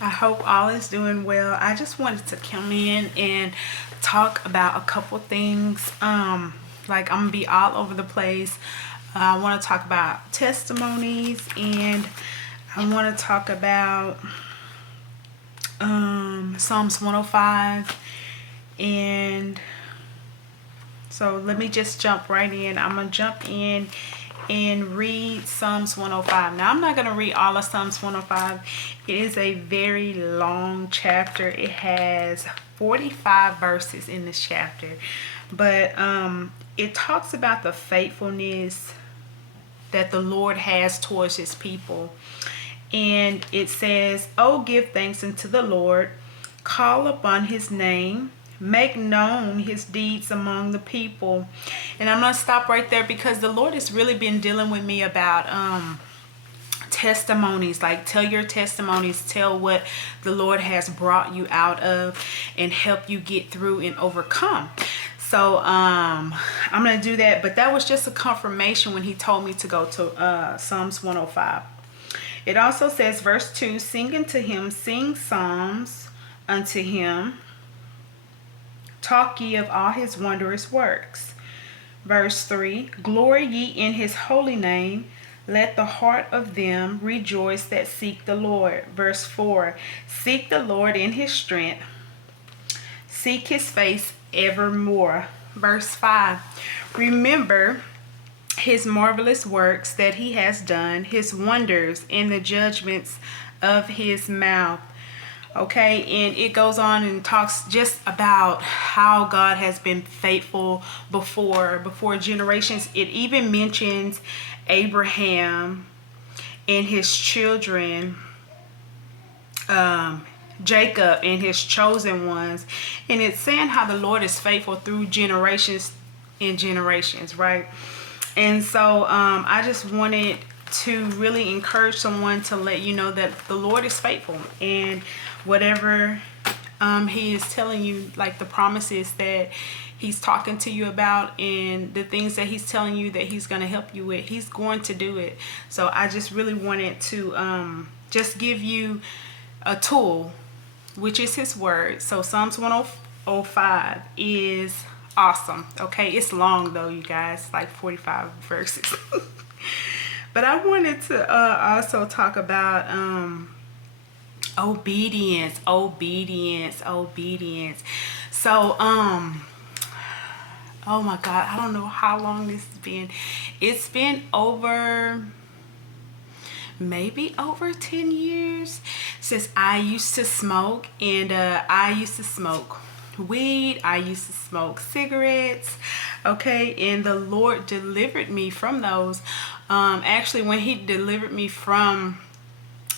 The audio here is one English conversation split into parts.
I hope all is doing well. I just wanted to come in and talk about a couple things. Like I'm gonna be all over the place. I want to talk about testimonies, and I want to talk about Psalms 105. And so let me just jump right in. I'm gonna jump in and read Psalms 105. Now, I'm not going to read all of Psalms 105. It is a very long chapter. It has 45 verses in this chapter. But it talks about the faithfulness that the Lord has towards his people. And it says, "Oh, give thanks unto the Lord, call upon his name, make known his deeds among the people." And I'm going to stop right there because the Lord has really been dealing with me about testimonies. Like, tell your testimonies, tell what the Lord has brought you out of and help you get through and overcome. So I'm going to do that. But that was just a confirmation when he told me to go to Psalms 105. It also says, verse 2, "Sing unto him, sing psalms unto him. Talk ye of all his wondrous works." Verse 3, "Glory ye in his holy name. Let the heart of them rejoice that seek the Lord." Verse 4, "Seek the Lord in his strength. Seek his face evermore." Verse 5, "Remember his marvelous works that he has done, his wonders and the judgments of his mouth." Okay, and it goes on and talks just about how God has been faithful before generations. It even mentions Abraham and his children, Jacob and his chosen ones, and it's saying how the Lord is faithful through generations and generations, right? And so I just wanted to really encourage someone to let you know that the Lord is faithful, and whatever he is telling you, like the promises that he's talking to you about and the things that he's telling you that he's going to help you with, he's going to do it. So I just really wanted to just give you a tool, which is his word. So Psalms 105 is awesome. Okay, it's long though, you guys, like 45 verses. But I wanted to also talk about obedience. So oh my God, I don't know how long this has been. It's been maybe over 10 years since I used to smoke, and I used to smoke weed, I used to smoke cigarettes. Okay, and the Lord delivered me from those. Actually, when he delivered me from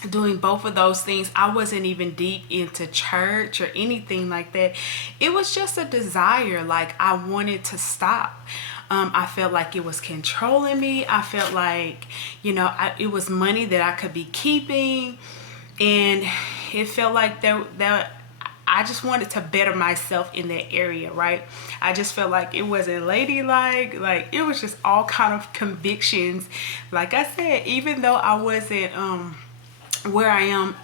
doing both of those things, I wasn't even deep into church or anything like that. It was just a desire, like I wanted to stop. I felt like it was controlling me. I felt like, it was money that I could be keeping, and it felt like that I just wanted to better myself in that area, right? I just felt like it wasn't ladylike. Like, it was just all kind of convictions. Like I said, even though I wasn't where I am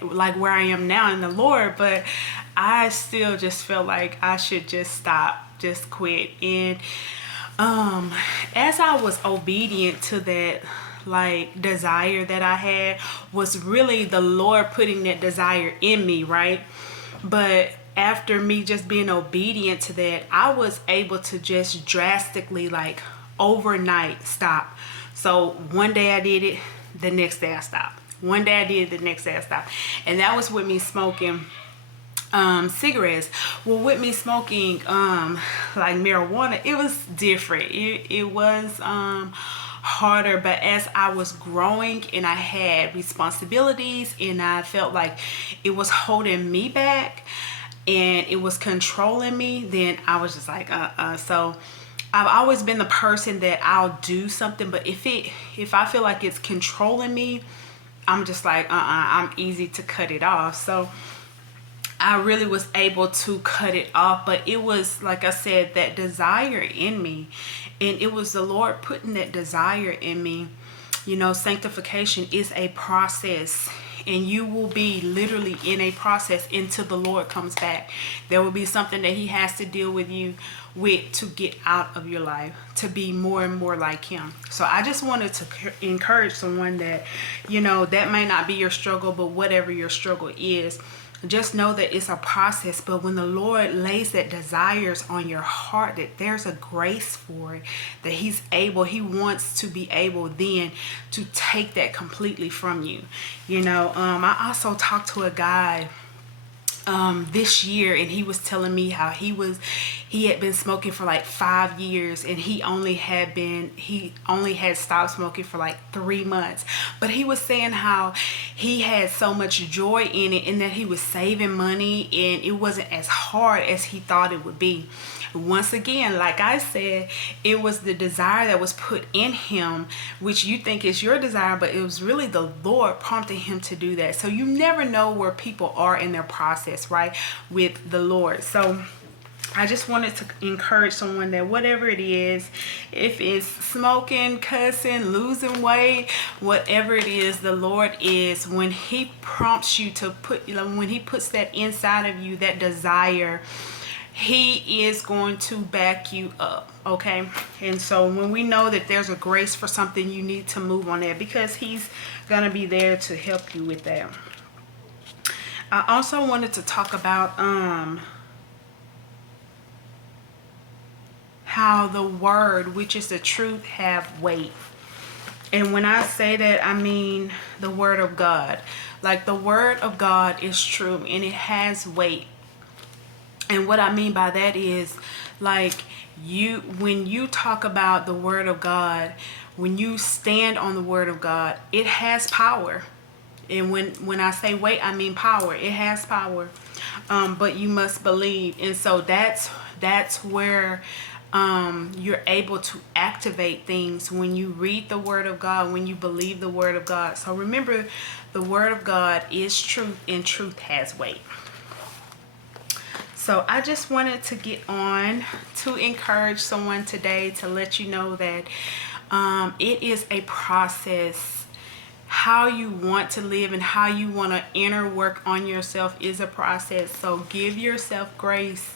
where I am now in the Lord, but I still just felt like I should just stop, just quit. And as I was obedient to that, like, desire that I had, was really the Lord putting that desire in me, right? But after me just being obedient to that, I was able to just drastically, like, overnight stop. So one day I did it, the next day I stopped. One day I did it, the next day I stopped. And that was with me smoking cigarettes. Well, with me smoking like marijuana, it was different. It was harder. But as I was growing and I had responsibilities and I felt like it was holding me back and it was controlling me, then I was just like so I've always been the person that I'll do something, but if I feel like it's controlling me, I'm just like I'm easy to cut it off. So I really was able to cut it off, but it was, like I said, that desire in me, and it was the Lord putting that desire in me. Sanctification is a process, and you will be literally in a process until the Lord comes back. There will be something that he has to deal with you with to get out of your life, to be more and more like him. So I just wanted to encourage someone that, you know, that may not be your struggle, but whatever your struggle is, just know that it's a process. But when the Lord lays that desires on your heart, that there's a grace for it, that he wants to be able then to take that completely from you. You know, I also talked to a guy this year, and he was telling me how he had been smoking for like 5 years, and he only had stopped smoking for like 3 months. But he was saying how he had so much joy in it, and that he was saving money, and it wasn't as hard as he thought it would be. Once again, like I said, it was the desire that was put in him, which you think is your desire, but it was really the Lord prompting him to do that. So you never know where people are in their process, right, with the Lord. So I just wanted to encourage someone that whatever it is, if it's smoking, cussing, losing weight, whatever it is, the Lord is, when he prompts you to put, when he puts that inside of you, that desire, he is going to back you up, okay? And so when we know that there's a grace for something, you need to move on that, because he's gonna be there to help you with that. I also wanted to talk about how the word, which is the truth, have weight. And when I say that, I mean the word of God. Like, the word of God is true and it has weight. And what I mean by that is, like, when you talk about the word of God, when you stand on the word of God, it has power. And when I say weight, I mean power. It has power. But you must believe. And so that's where you're able to activate things, when you read the word of God, when you believe the word of God. So remember, the word of God is truth, and truth has weight. So I just wanted to get on to encourage someone today, to let you know that it is a process. How you want to live and how you want to inner work on yourself is a process. So give yourself grace,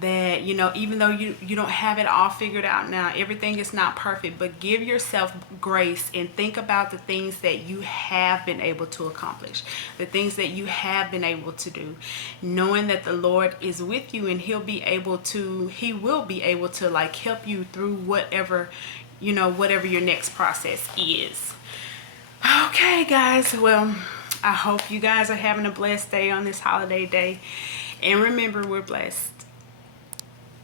that, you know, even though you don't have it all figured out now, everything is not perfect, but give yourself grace and think about the things that you have been able to accomplish, the things that you have been able to do, knowing that the Lord is with you, and he will be able to like help you through whatever your next process is. Okay, guys, well, I hope you guys are having a blessed day on this holiday day, and remember, we're blessed.